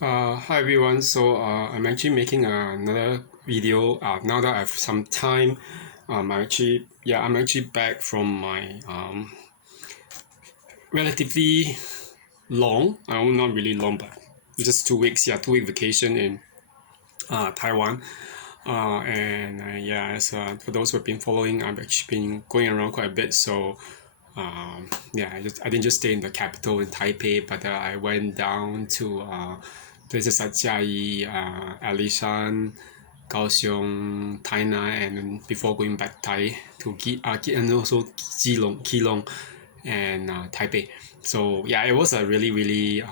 Hi everyone. I'm actually making another video. Now that I have some time, I'm actually back from my relatively long. Not really long, but just 2 weeks. Yeah, 2 week vacation in Taiwan. As for those who have been following, I've actually been going around quite a bit. I didn't just stay in the capital in Taipei, but I went down to places like Jiayi, Alishan, Kaohsiung, Tainan, and then before going back and also Keelung, and Taipei. So yeah, it was a really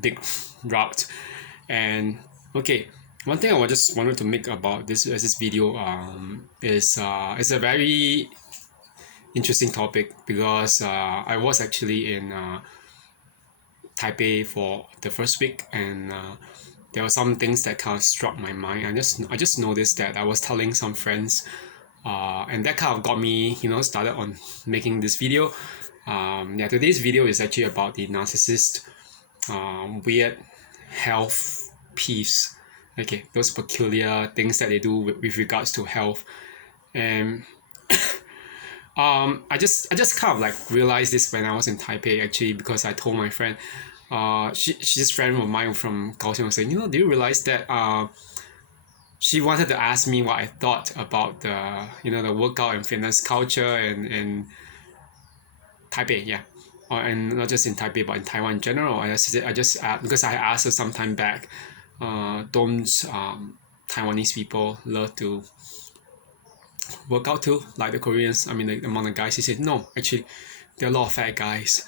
big route. And okay, one thing I just wanted to make about this video is it's a very interesting topic because I was actually in Taipei for the first week, and there were some things that kind of struck my mind. I just noticed that I was telling some friends, and that kind of got me, started on making this video. Today's video is actually about the narcissist, weird health peeves. Okay, those peculiar things that they do with regards to health. And I just kind of like realized this when I was in Taipei actually, because I told my friend, she's a friend of mine from Kaohsiung, saying, do you realize that she wanted to ask me what I thought about the workout and fitness culture and Taipei, yeah, and not just in Taipei but in Taiwan in general. I just because I asked her some time back, don't Taiwanese people love to work out too, like the Koreans? I mean, among the guys, she said no. Actually, there are a lot of fat guys.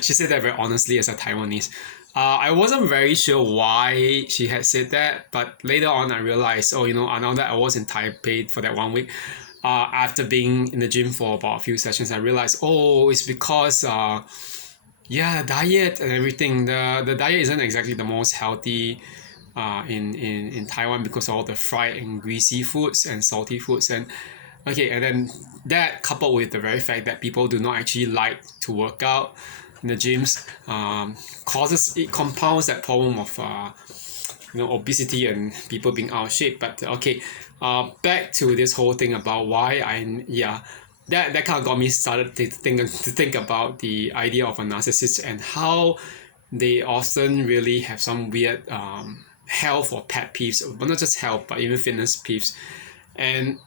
She said that very honestly as a Taiwanese. I wasn't very sure why she had said that, but later on I realized, now that I was in Taipei for that 1 week, after being in the gym for about a few sessions, I realized, it's because diet and everything. The diet isn't exactly the most healthy in Taiwan because of all the fried and greasy foods and salty foods. And then that coupled with the very fact that people do not actually like to work out in the gyms, it compounds that problem of obesity and people being out of shape. But okay, back to this whole thing about why that kind of got me started to think about the idea of a narcissist and how they often really have some weird health or pet peeves, but not just health, but even fitness peeves. And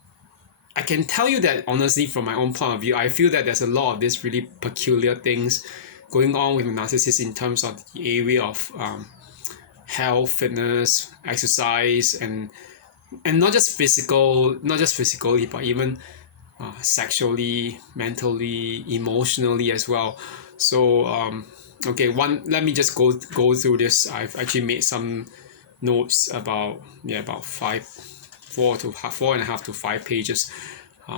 I can tell you that honestly, from my own point of view, I feel that there's a lot of these really peculiar things going on with a narcissist in terms of the area of health, fitness, exercise, and not just physically, but even sexually, mentally, emotionally as well. Okay, let me just go through this. I've actually made some notes about 4.5 to 5 pages,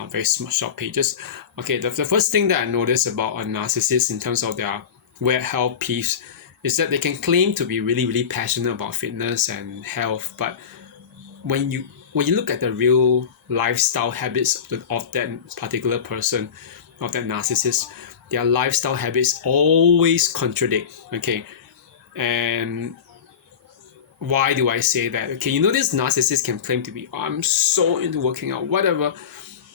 very short pages. Okay, the first thing that I noticed about a narcissist in terms of their weird health peeves is that they can claim to be really passionate about fitness and health, but when you look at the real lifestyle habits of that particular person, of that narcissist, their lifestyle habits always contradict. Okay, and why do I say that? Okay, this narcissist can claim to be, I'm so into working out, whatever,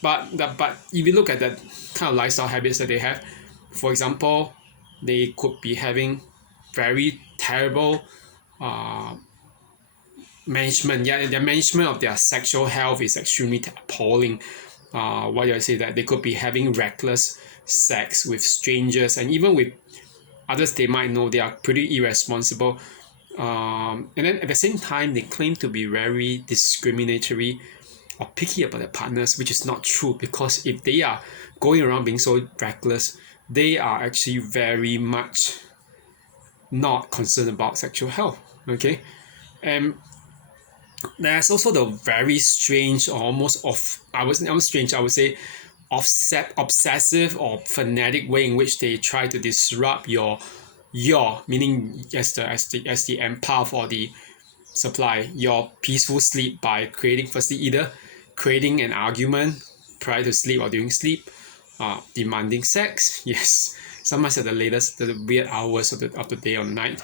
but if you look at that kind of lifestyle habits that they have, for example, they could be having very terrible uh, management. Yeah, their management of their sexual health is extremely appalling. Why do I say that? They could be having reckless sex with strangers and even with others they might know. They are pretty irresponsible. And then at the same time, they claim to be very discriminatory or picky about their partners, which is not true, because if they are going around being so reckless, they are actually very much not concerned about sexual health. Okay, and there's also the very strange, or almost of I was not strange, I would say obsessive or fanatic way in which they try to disrupt your meaning as the empath or the supply your peaceful sleep by creating, firstly, either creating an argument prior to sleep or during sleep, demanding sex, yes, sometimes at the latest, the weird hours of the day or night,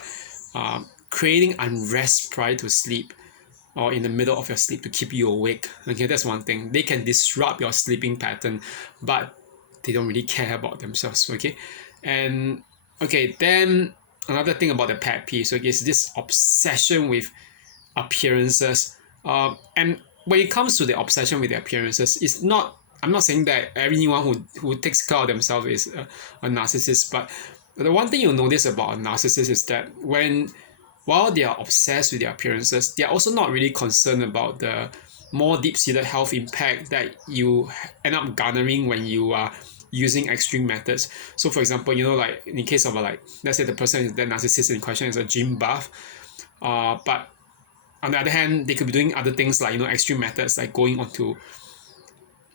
creating unrest prior to sleep or in the middle of your sleep to keep you awake. Okay, that's one thing. They can disrupt your sleeping pattern, but they don't really care about themselves. Okay, and okay, then another thing about the pet peeves, okay, is this obsession with appearances. And when it comes to the obsession with the appearances, it's not. I'm not saying that everyone who takes care of themselves is a narcissist, but the one thing you'll notice about a narcissist is that while they are obsessed with their appearances, they are also not really concerned about the more deep-seated health impact that you end up garnering when you are using extreme methods. So, for example, like in the case of let's say the person is the narcissist in question is a gym buff, but on the other hand, they could be doing other things like extreme methods like going onto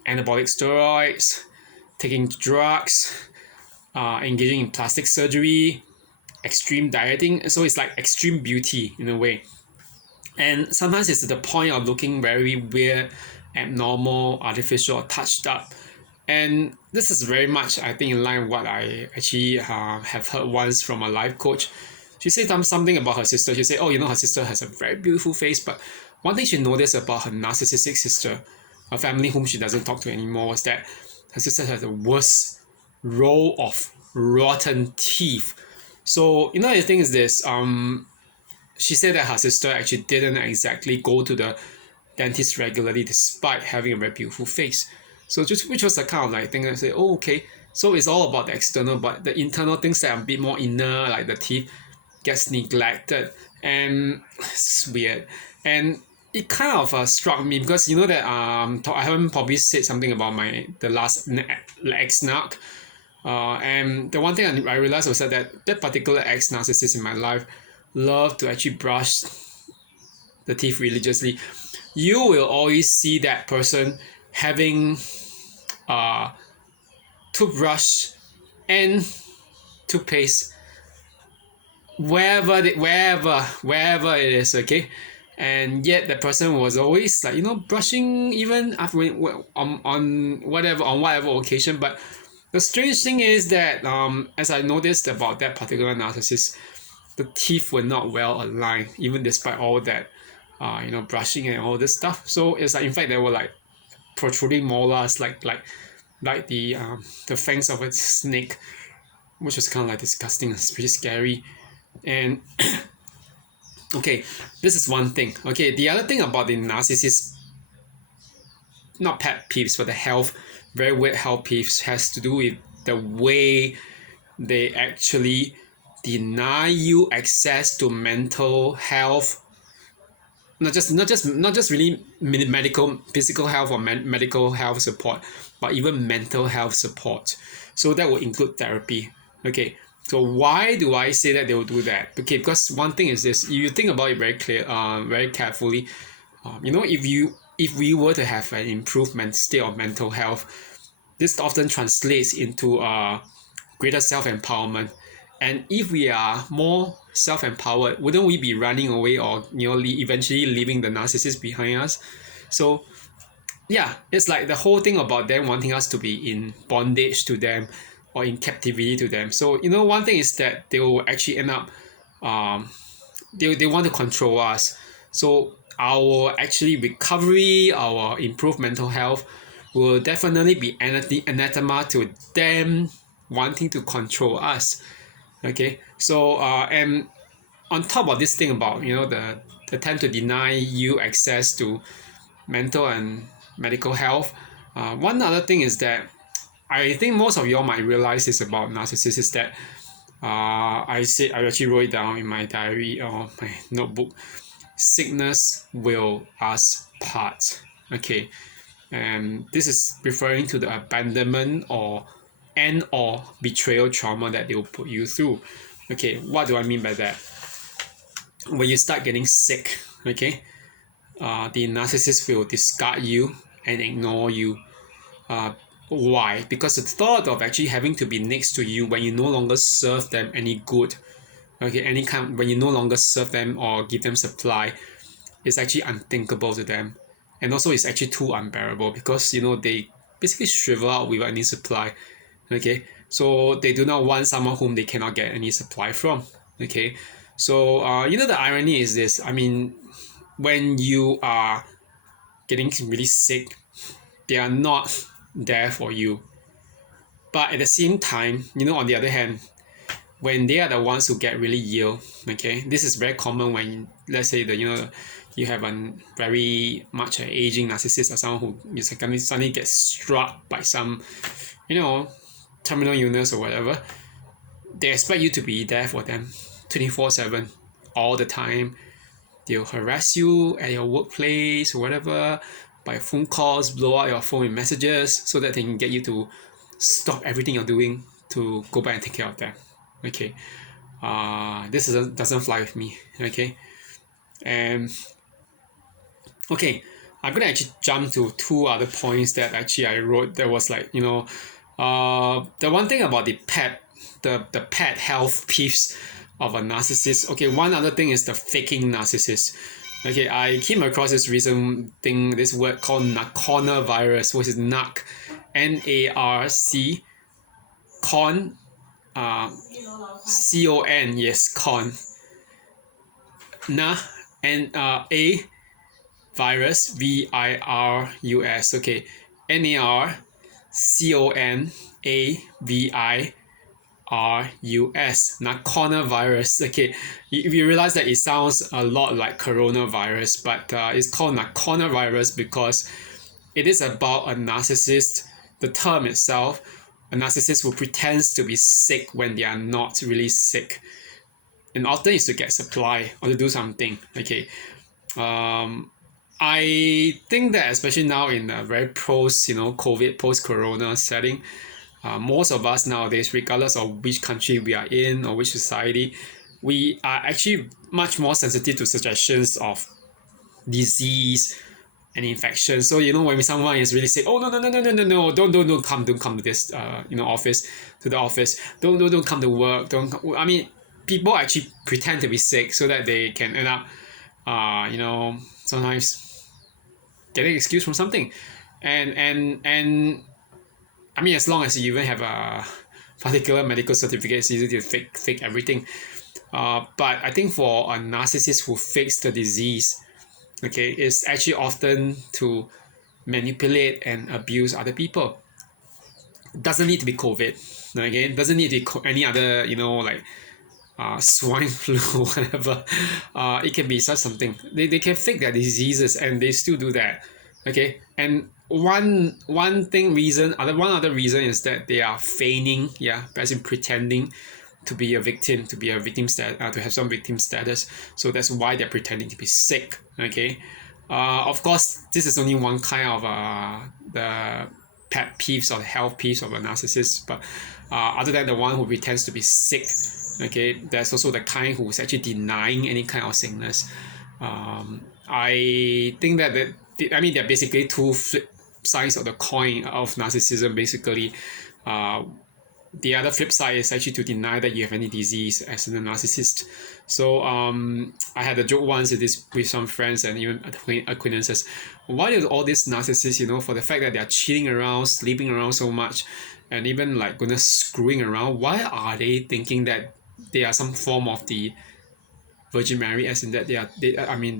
anabolic steroids, taking drugs, engaging in plastic surgery, extreme dieting. So it's like extreme beauty in a way. And sometimes it's to the point of looking very weird, abnormal, artificial, or touched up. And this is very much, I think, in line with what I actually have heard once from a life coach. She said something about her sister. She said, oh, her sister has a very beautiful face, but one thing she noticed about her narcissistic sister, her family whom she doesn't talk to anymore, was that her sister has the worst row of rotten teeth. So, the thing is this, she said that her sister actually didn't exactly go to the dentist regularly despite having a very beautiful face. So just which was the kind of like thing that I say, oh okay, so it's all about the external, but the internal things that are a bit more inner, like the teeth, gets neglected, and it's weird. And it kind of struck me because you know that I haven't probably said something about the last ex-narc. And the one thing I realized was that particular ex-narcissist in my life loved to actually brush the teeth religiously. You will always see that person having uh, toothbrush and toothpaste wherever it is, okay. And yet the person was always like brushing even after on whatever occasion. But the strange thing is that as I noticed about that particular narcissist, the teeth were not well aligned even despite all that brushing and all this stuff. So it's like in fact there were like protruding molars like the fangs of a snake, which was kind of like disgusting. It's pretty scary. And okay, this is one thing. Okay, the other thing about the narcissist, not pet peeves, but the very weird health peeves, has to do with the way they actually deny you access to mental health, not just really medical physical health or medical health support, but even mental health support. So that will include therapy. Okay, so why do I say that they will do that? Okay, because one thing is this: you think about it very carefully. If we were to have an improvement state of mental health, this often translates into greater self-empowerment. And if we are more self-empowered, wouldn't we be running away or eventually leaving the narcissist behind us? So yeah, it's like the whole thing about them wanting us to be in bondage to them or in captivity to them. So one thing is that they will actually end up um, they want to control us. So our actually recovery, our improved mental health will definitely be anathema to them wanting to control us. Okay, so and on top of this thing about the attempt to deny you access to mental and medical health, one other thing is that I think most of y'all might realize this about narcissists is that I actually wrote it down in my diary or my notebook. Sickness will us part. Okay, and this is referring to the abandonment or betrayal trauma that they will put you through. Okay, what do I mean by that? When you start getting sick, okay, the narcissist will discard you and ignore you. Why? Because the thought of actually having to be next to you when you no longer serve them any good, okay, when you no longer serve them or give them supply, is actually unthinkable to them. And also it's actually too unbearable because they basically shrivel out without any supply. Okay, so they do not want someone whom they cannot get any supply from. Okay, So the irony is this. I mean, when you are getting really sick, they are not there for you. But at the same time, on the other hand, when they are the ones who get really ill, okay, this is very common when, let's say, you have a very much an aging narcissist or someone who is suddenly gets struck by some, you know, terminal illness or whatever. They expect you to be there for them 24/7 all the time. They'll harass you at your workplace or whatever by phone calls, blow out your phone with messages so that they can get you to stop everything you're doing to go back and take care of them. Okay. This doesn't fly with me. Okay. And okay, I'm gonna actually jump to two other points that actually I wrote. That was like, the one thing about the pet health peeves of a narcissist. Okay, one other thing is the faking narcissist. Okay, I came across this recent thing, this word called narconnvirus, which is NARC, NARC, con, CON, yes, con, na, and a virus, VIRUS. Okay, NARCONAVIRUS, narconnvirus. Okay, if you realize that it sounds a lot like coronavirus, but it's called narconnvirus because it is about a narcissist. The term itself, a narcissist who pretends to be sick when they are not really sick, and often is to get supply or to do something. Okay, I think that especially now in a very post, COVID, post Corona setting, most of us nowadays, regardless of which country we are in or which society, we are actually much more sensitive to suggestions of disease and infection. So when someone is really sick, oh no no no no no no no, don't come to this office, to the office, don't come to work, don't come. I mean, people actually pretend to be sick so that they can end up sometimes getting excused from something, and I mean, as long as you even have a particular medical certificate, it's easy to fake everything. But I think for a narcissist who fakes the disease, okay, it's actually often to manipulate and abuse other people. Doesn't need to be COVID. Okay, doesn't need to be any other, like swine flu or whatever. It can be such something. They can fake their diseases and they still do that. Okay, and one other reason is that they are feigning, yeah, as in pretending to be a victim, to have some victim status. So that's why they're pretending to be sick. Okay, of course, this is only one kind of the pet peeves or the health peeves of a narcissist. But other than the one who pretends to be sick, okay, there's also the kind who's actually denying any kind of sickness. I think I mean, there are basically two flip sides of the coin of narcissism. Basically, uh, the other flip side is actually to deny that you have any disease as a narcissist. So I had a joke once with some friends and even acquaintances. Why do all these narcissists, for the fact that they are cheating around, sleeping around so much, and even like goodness screwing around, why are they thinking that they are some form of the Virgin Mary, as in that I mean,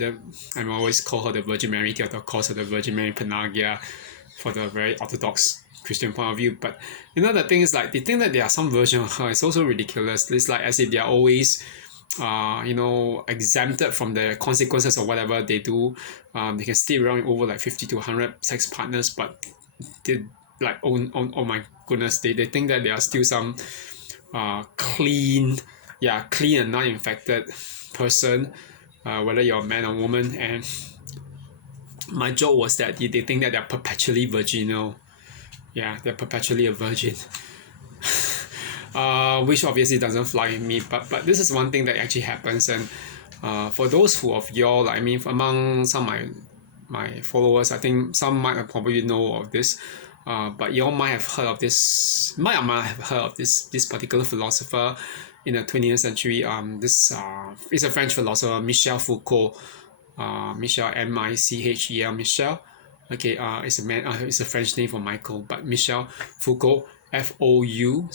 I'm always call her the Virgin Mary Theotokos or the Virgin Mary Panagia for the very orthodox Christian point of view. But the thing is, like, they think that they are some version of her. It's also ridiculous. It's like as if they are always exempted from the consequences of whatever they do. They can stay around over like 50 to 100 sex partners, but they like oh my goodness, they think that they are still some clean and non infected person, whether you're a man or woman. And my joke was that they think that they're perpetually virginal. Yeah, they're perpetually a virgin. Which obviously doesn't fly with me, but this is one thing that actually happens. And for those who of y'all, I mean, among some of my followers, I think some might have probably know of this, but y'all might have heard of this, might have heard of this particular philosopher in the 20th century. This is a French philosopher, Michel Foucault. Michel, Michel. Okay, it's a man. It's a French name for Michael, but Michel Foucault. Foucault.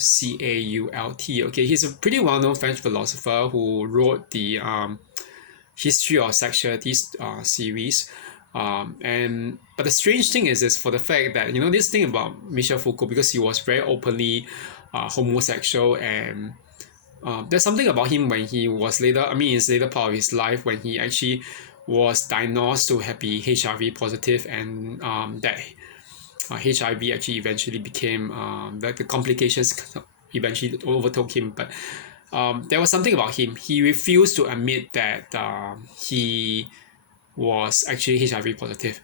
Okay, he's a pretty well-known French philosopher who wrote the History of Sexuality series. And but the strange thing is for the fact that this thing about Michel Foucault, because he was very openly homosexual, and there's something about him when he was later, I mean, his later part of his life, when he actually was diagnosed to be HIV positive, and that HIV actually eventually became the complications eventually overtook him. But there was something about him. He refused to admit that he was actually HIV positive.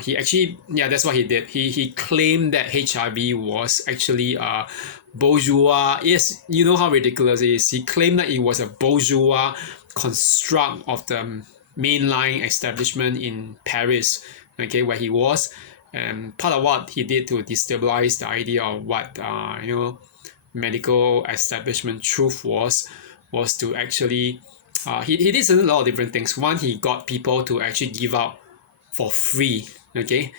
He actually, yeah, that's what he did. He claimed that HIV was actually a bourgeois. Yes, you know how ridiculous it is. He claimed that it was a bourgeois construct of the mainline establishment in Paris, okay, where he was. And part of what he did to destabilize the idea of what medical establishment truth was to actually he did a lot of different things. One, he got people to actually give out for free, okay,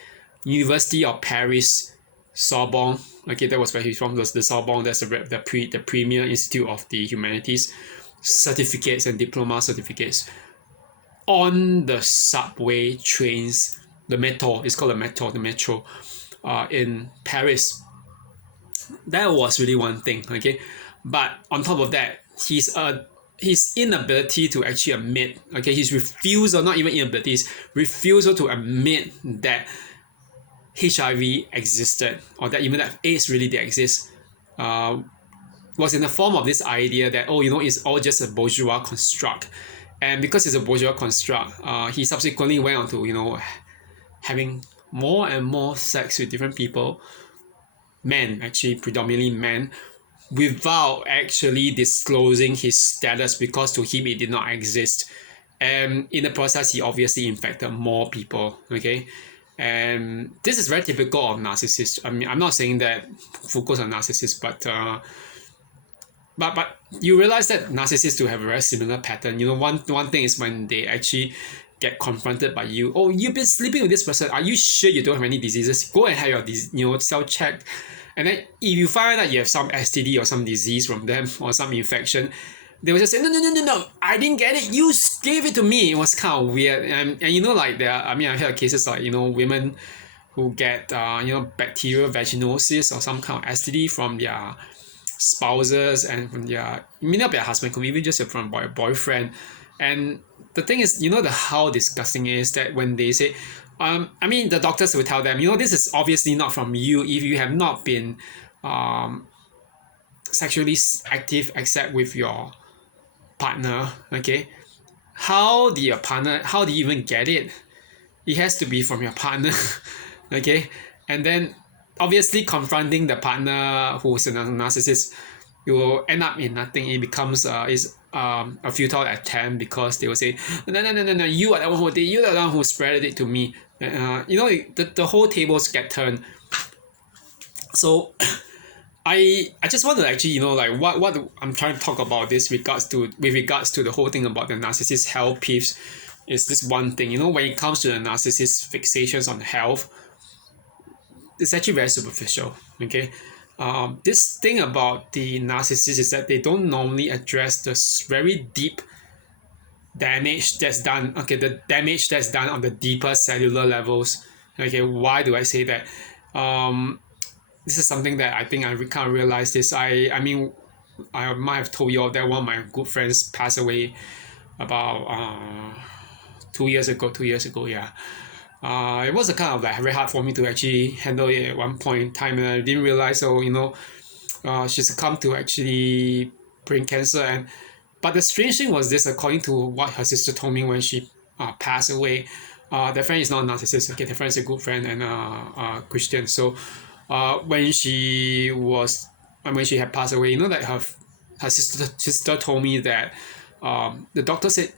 University of Paris, Sorbonne, okay, that was where he's from, the Sorbonne, that's the premier institute of the humanities, certificates and diploma certificates on the subway trains, the metro, it's called the metro, in Paris. That was really one thing, okay. But on top of that, his inability to actually admit, okay, his refusal, not even inability, his refusal to admit that HIV existed, or that even that AIDS really did exist, uh, was in the form of this idea that, it's all just a bourgeois construct. And because it's a bourgeois construct, he subsequently went on to having more and more sex with different people, men, actually predominantly men, without actually disclosing his status, because to him it did not exist. And in the process, he obviously infected more people, okay. And this is very typical of narcissists. I mean, I'm not saying that Foucault's a narcissist, but you realize that narcissists do have a very similar pattern. One thing is when they actually get confronted by you. Oh, you've been sleeping with this person. Are you sure you don't have any diseases? Go and have your self checked. And then if you find that you have some STD or some disease from them, or some infection, they will just say, no, I didn't get it. You gave it to me. It was kind of weird. And like I've heard cases like, women who get, bacterial vaginosis or some kind of STD from their spouses, and from their, it may not be a husband, could be even just from a boyfriend. And the thing is, how disgusting it is that when they say, the doctors will tell them, this is obviously not from you if you have not been sexually active except with your partner, okay. How do you even get it? It has to be from your partner, okay. And then obviously confronting the partner who's a narcissist, you will end up in nothing. It becomes a futile attempt, because they will say, no, you are the one who did, you are the one who spread it to me. The whole tables get turned. So I just want to actually, like what I'm trying to talk about with regards to the whole thing about the narcissist health peeves, is this one thing. When it comes to the narcissist fixations on health, it's actually very superficial, okay. This thing about the narcissist is that they don't normally address the very deep damage that's done, okay, the damage that's done on the deeper cellular levels, okay. Why do I say that? This is something that I think I kind of realized this. I mean, I might have told you all that one of my good friends passed away about 2 years ago. 2 years ago, yeah. It was a kind of like very hard for me to actually handle it at one point in time, and I didn't realize. So she succumbed to actually brain cancer. And but the strange thing was this, according to what her sister told me when she passed away, that friend is not a narcissist. Okay, the friend is a good friend and Christian. So when she had passed away, that her sister told me that the doctor said,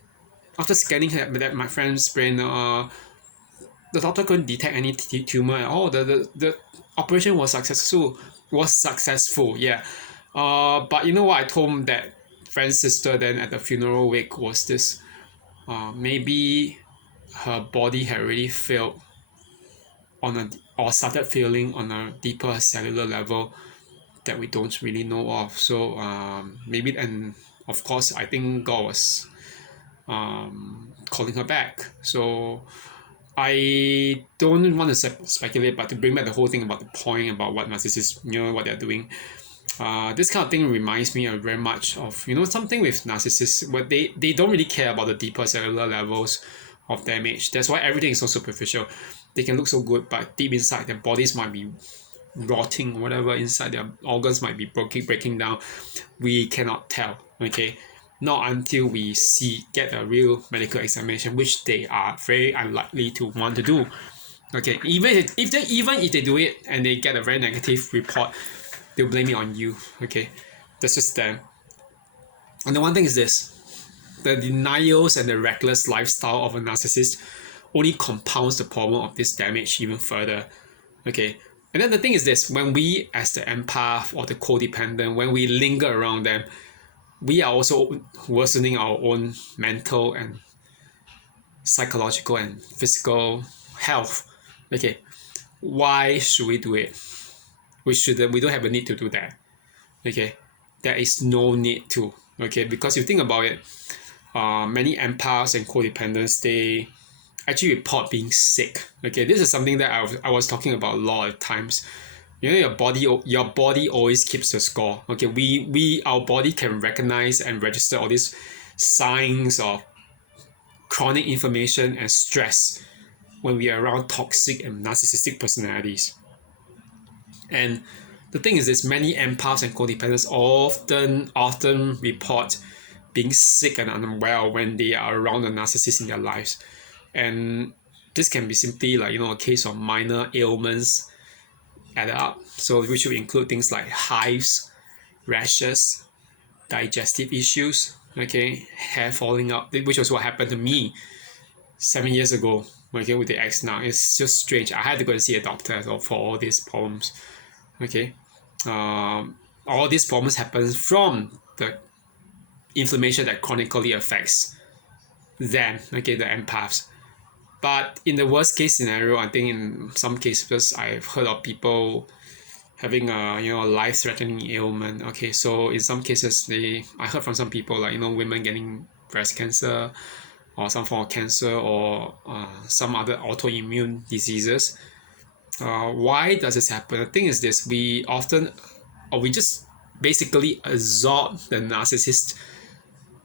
after scanning my friend's brain, the doctor couldn't detect any tumor at all. The operation was successful, yeah. But what I told that friend's sister then at the funeral wake was this: maybe her body had already failed or started failing on a deeper cellular level, that we don't really know of. So maybe, and of course, I think God was calling her back. So I don't want to speculate, but to bring back the whole thing about the point about what narcissists, what they're doing. This kind of thing reminds me of very much of something with narcissists where they don't really care about the deeper cellular levels of damage. That's why everything is so superficial. They can look so good, but deep inside their bodies might be rotting, whatever inside their organs might be breaking down. We cannot tell. Okay, not until we get a real medical examination, which they are very unlikely to want to do. Okay, even if they do it and they get a very negative report, they'll blame it on you. Okay, that's just them. And the one thing is this: the denials and the reckless lifestyle of a narcissist only compounds the problem of this damage even further. Okay, and then the thing is this: when we, as the empath or the codependent, when we linger around them, we are also worsening our own mental and psychological and physical health. Okay, why should we do it? We don't have a need to do that. Okay, there is no need to. Okay, because you think about it, many empaths and codependents, they actually report being sick. Okay, this is something that I was talking about a lot of times. Your body always keeps the score. Okay, our body can recognize and register all these signs of chronic inflammation and stress when we are around toxic and narcissistic personalities. And the thing is this: many empaths and codependents often report being sick and unwell when they are around a narcissist in their lives. And this can be simply like a case of minor ailments added up. So which would include things like hives, rashes, digestive issues, okay, hair falling out, which was what happened to me 7 years ago. Okay, with the ex now, it's just strange. I had to go and see a doctor for all these problems. Okay, all these problems happen from the inflammation that chronically affects them. Okay, the empaths. But in the worst case scenario, I think in some cases I've heard of people having a life-threatening ailment. Okay, so in some cases I heard from some people like women getting breast cancer or some form of cancer or some other autoimmune diseases. Why does this happen? The thing is this: we just basically absorb the narcissist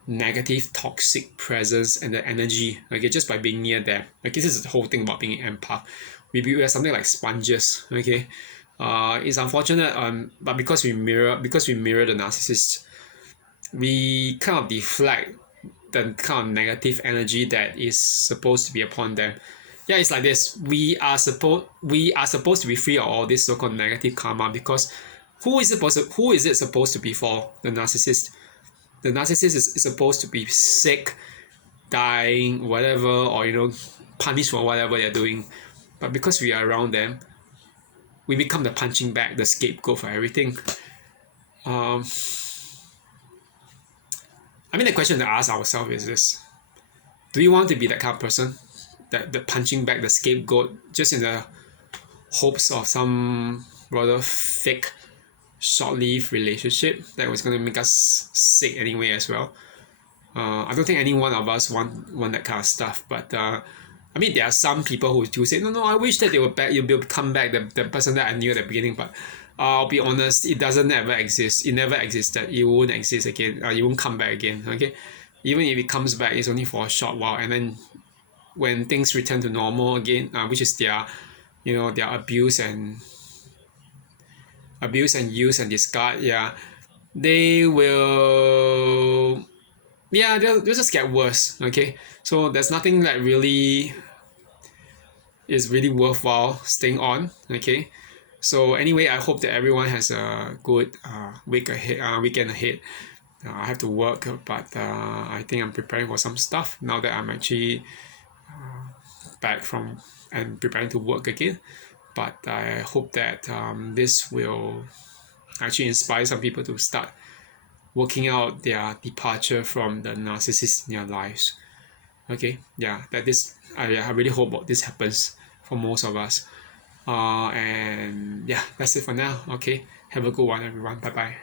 negative toxic presence and the energy, okay, just by being near them. Okay, this is the whole thing about being an empath. We are something like sponges. Okay, it's unfortunate, but because we mirror the narcissist, we kind of deflect the kind of negative energy that is supposed to be upon them. Yeah, it's like this: we are supposed to be free of all this so-called negative karma, because who is it supposed to be for? The narcissist. The narcissist is supposed to be sick, dying, whatever, or punished for whatever they're doing. But because we are around them, we become the punching bag, the scapegoat for everything. The question to ask ourselves is this: do we want to be that kind of person, that the punching bag, the scapegoat, just in the hopes of some rather fake, short-lived relationship that was going to make us sick anyway as well? I don't think any one of us want that kind of stuff. But there are some people who do say, no, I wish that you'll come back, the person that I knew at the beginning. But I'll be honest, it doesn't ever exist. It never existed. It won't exist again. It won't come back again. Okay, even if it comes back, it's only for a short while, and then when things return to normal again, which is their abuse and use and discard. Yeah, they will. Yeah, they'll just get worse. Okay, so there's nothing that really is really worthwhile staying on. Okay, so anyway, I hope that everyone has a good weekend ahead. I have to work, but I think I'm preparing for some stuff now that I'm actually back from and preparing to work again. But I hope that this will actually inspire some people to start working out their departure from the narcissist in their lives. Okay, yeah, I really hope this happens for most of us. And yeah, that's it for now. Okay, Have a good one, everyone. Bye bye.